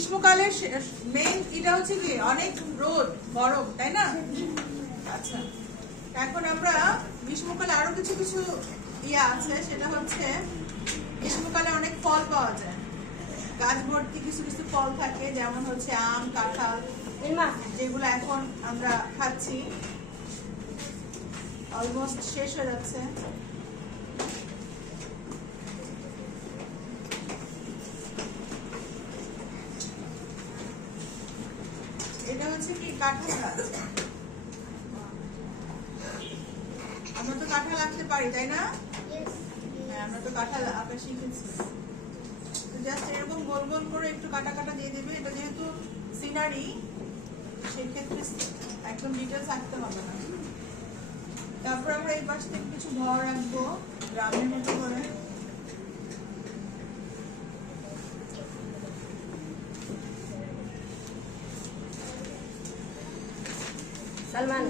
গ্রীষ্মকালের মেইন এটা হচ্ছে কি অনেক রোদ গরম, তাই না? আচ্ছা, এখন আমরা গ্রীষ্মকালে আরো কিছু কিছু ইয়ে আছে, সেটা হচ্ছে গ্রীষ্মকালে অনেক ফল পাওয়া যায়, গাছ ভর্তি কিছু কিছু ফল থাকে, যেমন হচ্ছে আম, কাঁঠাল, যেগুলো এখন আমরা খাচ্ছি, অলমোস্ট শেষ হয়ে যাচ্ছে। এটা হচ্ছে কি কাঁঠাল গাছ। আমরা তো কাঁঠাল আঁকতে পারি, তাই না? হ্যাঁ, আমরা তো কাঁঠাল আঁকা শিখেছি। জাস্ট এরকম গোল গোল করে একটু কাটা কাটা দিয়ে দেবে। এটা যেহেতু সিনারি, সেক্ষেত্রে একদম ডিটেলস আঁকতে হবে না। তারপর আমরা এই পাশ থেকে কিছু ঘর রাখবো গ্রামের মতো করে। सलमान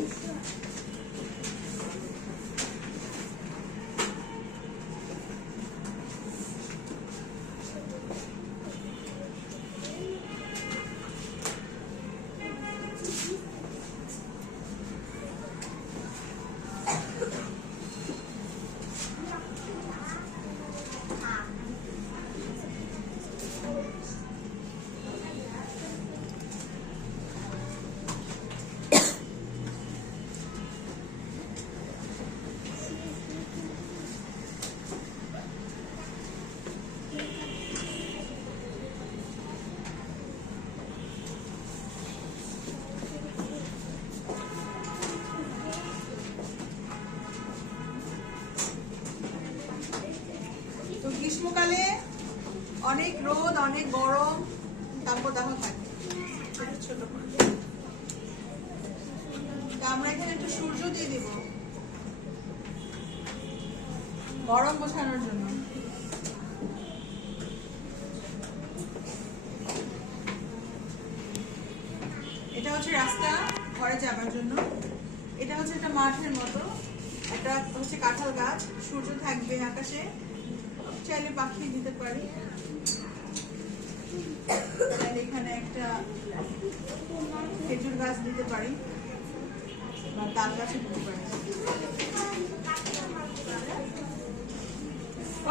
গ্রীষ্মকালে অনেক রোদ, অনেক গরম, তাপদাহ থাকে ছোট করে। আমরা এখানে একটু সূর্য দিয়ে দিব গরম বোঝানোর জন্য। এটা হচ্ছে রাস্তা ঘরে যাবার জন্য। এটা হচ্ছে একটা মাঠের মতো, একটা হচ্ছে কাঁঠাল গাছ, সূর্য থাকবে আকাশে, চাইলে পাখি দিতে পারি, চাইলে এখানে একটা খেজুর গাছ দিতে পারি বা তাল গাছ দিতে পারি।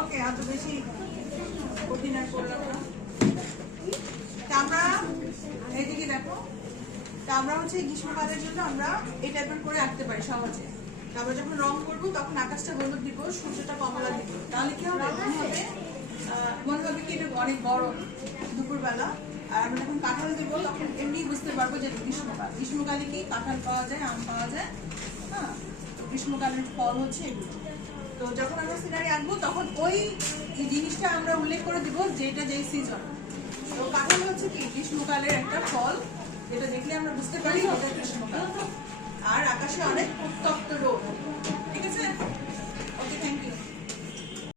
ওকে, এত বেশি কঠিন আর করলাম না। আমরা এইদিকে দেখো, আমরা হচ্ছে গ্রীষ্মকালের জন্য আমরা এই টাইপের করে আঁকতে পারি সহজে। তারপর যখন রং করবো তখন আকাশটা হলুদ দিব, সূর্যটা কমলা দিব, তাহলে কি হবে? মনে হবে কি এটা অনেক গরম দুপুরবেলা। আর আমরা যখন কাঁঠাল দিব তখন এমনি বুঝতে পারবো যে গ্রীষ্মকাল। গ্রীষ্মকালে কি কাঁঠাল পাওয়া যায়, আম পাওয়া যায়, হ্যাঁ, তো গ্রীষ্মকালের ফল হচ্ছে এগুলো। তো যখন আমরা সিনারি আঁকবো তখন ওই জিনিসটা আমরা উল্লেখ করে দিব যে এটা যেই সিজন। তো কাঁঠাল হচ্ছে কি গ্রীষ্মকালের একটা ফল, যেটা দেখলে আমরা বুঝতে পারি ওটা গ্রীষ্মকাল। আর আকাশে অনেক উত্তপ্ত রোদ। ঠিক আছে, ওকে, থ্যাংক ইউ।